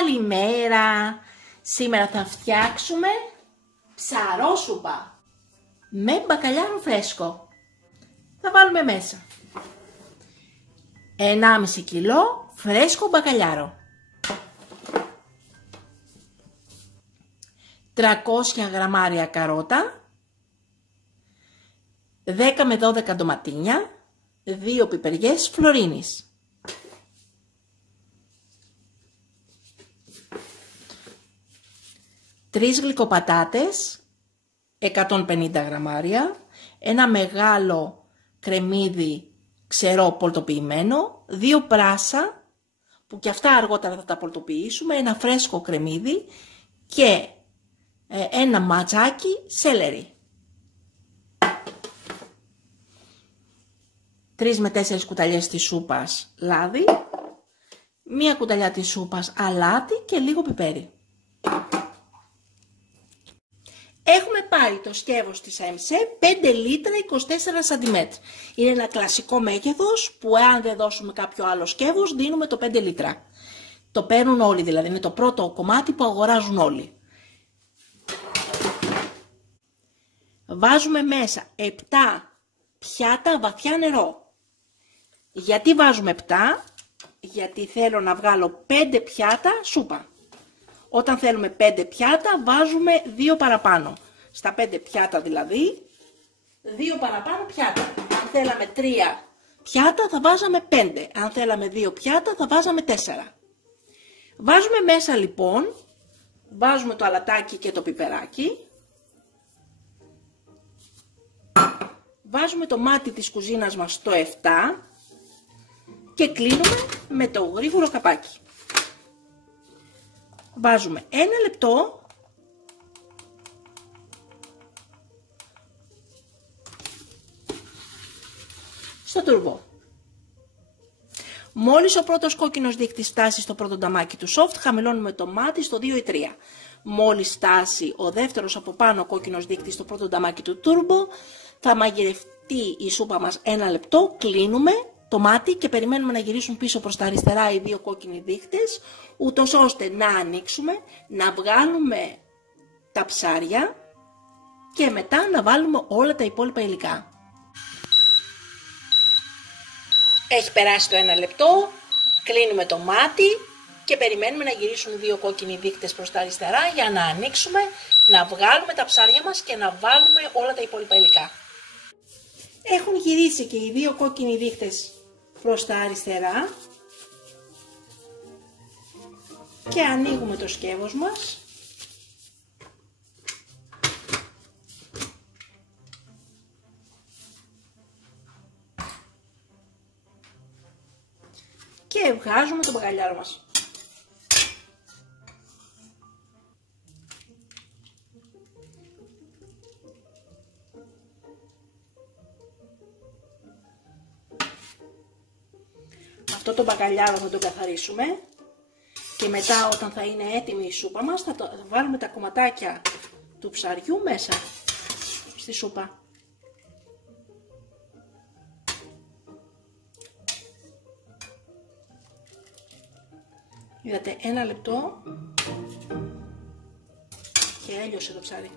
Καλημέρα! Σήμερα θα φτιάξουμε ψαρόσουπα με μπακαλιάρο φρέσκο. Θα βάλουμε μέσα 1,5 κιλό φρέσκο μπακαλιάρο, 300 γραμμάρια καρότα, 10 με 12 ντοματίνια, 2 πιπεριές φλωρίνης. 3 γλυκοπατάτες, 150 γραμμάρια, ένα μεγάλο κρεμμύδι ξερό πολτοποιημένο, 2 πράσα, που και αυτά αργότερα θα τα πολτοποιήσουμε, ένα φρέσκο κρεμμύδι και ένα ματσάκι σέλερι. 3 με 4 κουταλιές της σούπας λάδι, 1 κουταλιά της σούπας αλάτι και λίγο πιπέρι. Έχουμε πάρει το σκεύος της ΕΜΣΕ 5 λίτρα 24 σαντιμέτρα. Είναι ένα κλασικό μέγεθος που εάν δεν δώσουμε κάποιο άλλο σκεύος δίνουμε το 5 λίτρα. Το παίρνουν όλοι, δηλαδή είναι το πρώτο κομμάτι που αγοράζουν όλοι. Βάζουμε μέσα 7 πιάτα βαθιά νερό. Γιατί βάζουμε 7? Γιατί θέλω να βγάλω 5 πιάτα σούπα. Όταν θέλουμε 5 πιάτα βάζουμε 2 παραπάνω. Στα 5 πιάτα δηλαδή 2 παραπάνω πιάτα. Αν θέλαμε 3 πιάτα θα βάζαμε 5. Αν θέλαμε 2 πιάτα θα βάζαμε 4. Βάζουμε μέσα λοιπόν, βάζουμε το αλατάκι και το πιπεράκι. Βάζουμε το μάτι της κουζίνας μας στο 7 και κλείνουμε με το γρήγορο καπάκι. Βάζουμε 1 λεπτό στο τουρμπό. Μόλις ο πρώτος κόκκινος δείκτης φτάσει στο πρώτο νταμάκι του soft, χαμηλώνουμε το μάτι στο 2 ή 3. Μόλις φτάσει ο δεύτερος από πάνω κόκκινος δείκτης στο πρώτο νταμάκι του τουρμπό, θα μαγειρευτεί η σούπα μας 1 λεπτό, κλείνουμε το μάτι και περιμένουμε να γυρίσουν πίσω προς τα αριστερά οι 2 κόκκινοι δείκτες, ούτως ώστε να ανοίξουμε, να βγάλουμε τα ψάρια και μετά να βάλουμε όλα τα υπόλοιπα υλικά. Έχει περάσει το 1 λεπτό, κλείνουμε το μάτι και περιμένουμε να γυρίσουν οι 2 κόκκινοι δείκτες προς τα αριστερά για να ανοίξουμε, να βγάλουμε τα ψάρια μας και να βάλουμε όλα τα υπόλοιπα υλικά. Έχουν γυρίσει και οι 2 κόκκινοι δείκτες προς τα αριστερά και ανοίγουμε το σκεύος μας και βγάζουμε το μπακαλιάρο μας. Αυτό το μπακαλιάρο θα το καθαρίσουμε και μετά όταν θα είναι έτοιμη η σούπα μας θα βάλουμε τα κομματάκια του ψαριού μέσα στη σούπα. Είδατε 1 λεπτό και έλειωσε το ψάρι.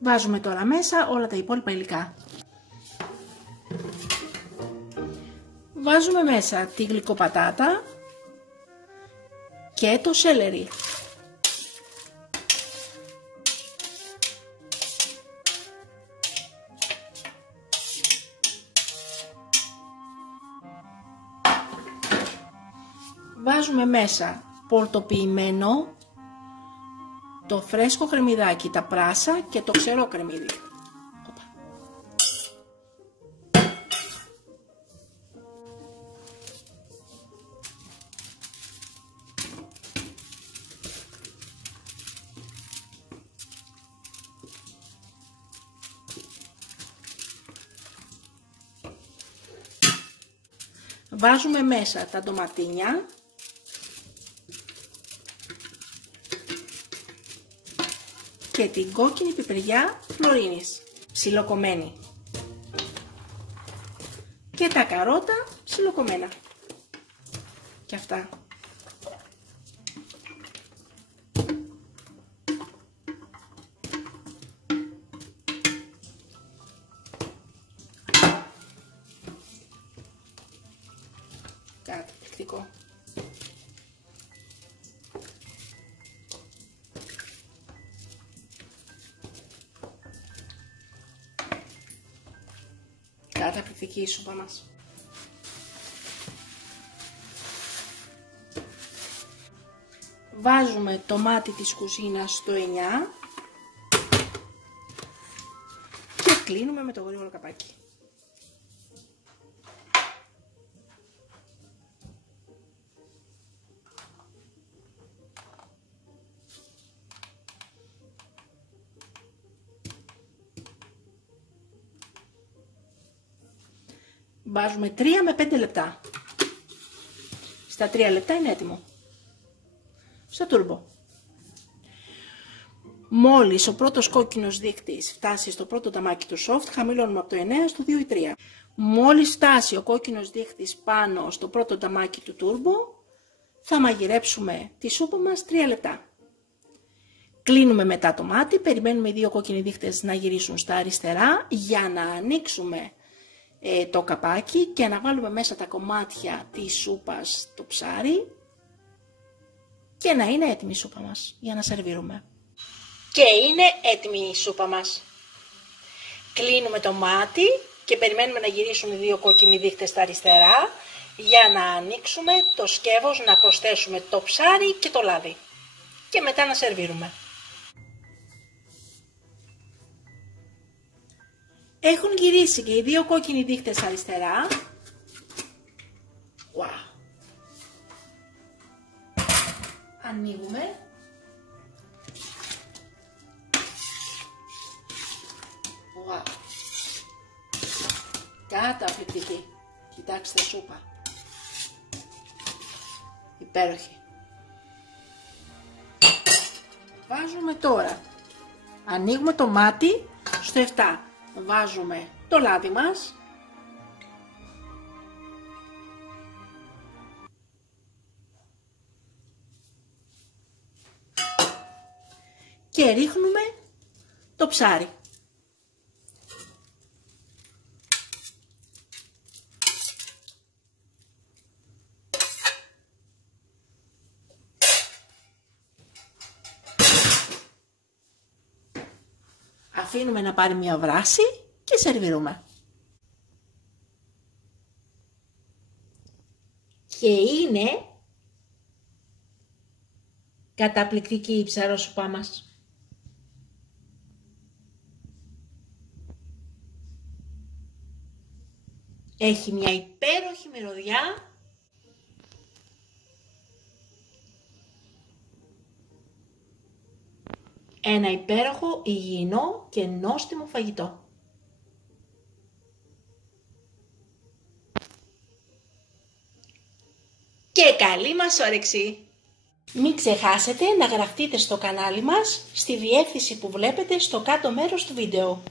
Βάζουμε τώρα μέσα όλα τα υπόλοιπα υλικά. Βάζουμε μέσα τη γλυκοπατάτα και το σέλερι. Βάζουμε μέσα πολτοποιημένο το φρέσκο κρεμμυδάκι, τα πράσα και το ξερό κρεμμύδι. Βάζουμε μέσα τα ντοματίνια και την κόκκινη πιπεριά φλωρίνης, ψιλοκομμένη. Και τα καρότα ψιλοκομμένα. Και αυτά. Καταπληκτικό. Καταπληκτική η σούπα μας. Βάζουμε το μάτι της κουζίνας στο 9 και κλείνουμε με το γρήγορο καπάκι. Βάζουμε 3 με 5 λεπτά. Στα 3 λεπτά είναι έτοιμο. Στο τούρμπο. Μόλις ο πρώτος κόκκινος δείκτης φτάσει στο πρώτο ταμάκι του soft, χαμηλώνουμε από το 9 στο 2 ή 3. Μόλις φτάσει ο κόκκινος δείκτης πάνω στο πρώτο ταμάκι του τούρμπο, θα μαγειρέψουμε τη σούπα μας 3 λεπτά. Κλείνουμε μετά το μάτι, περιμένουμε οι δύο κόκκινοι δείκτες να γυρίσουν στα αριστερά για να ανοίξουμε το καπάκι και να βάλουμε μέσα τα κομμάτια της σούπας στο ψάρι και να είναι έτοιμη η σούπα μας για να σερβίρουμε. Και είναι έτοιμη η σούπα μας. Κλείνουμε το μάτι και περιμένουμε να γυρίσουν οι δύο κόκκινοι δείκτες στα αριστερά για να ανοίξουμε το σκεύος, να προσθέσουμε το ψάρι και το λάδι και μετά να σερβίρουμε. Έχουν γυρίσει και οι δύο κόκκινοι δείκτες αριστερά. Wow. Ανοίγουμε. Wow. Καταπληκτική. Κοιτάξτε σούπα. Υπέροχη. Βάζουμε τώρα. Ανοίγουμε το μάτι στο 7. Βάζουμε το λάδι μας. Και ρίχνουμε το ψάρι. Αφήνουμε να πάρει μια βράση και σερβίρουμε. Και είναι καταπληκτική η ψαρόσουπά μας. Έχει μια υπέροχη μυρωδιά. Ένα υπέροχο, υγιεινό και νόστιμο φαγητό. Και καλή μας όρεξη! Μην ξεχάσετε να γραφτείτε στο κανάλι μας στη διεύθυνση που βλέπετε στο κάτω μέρος του βίντεο.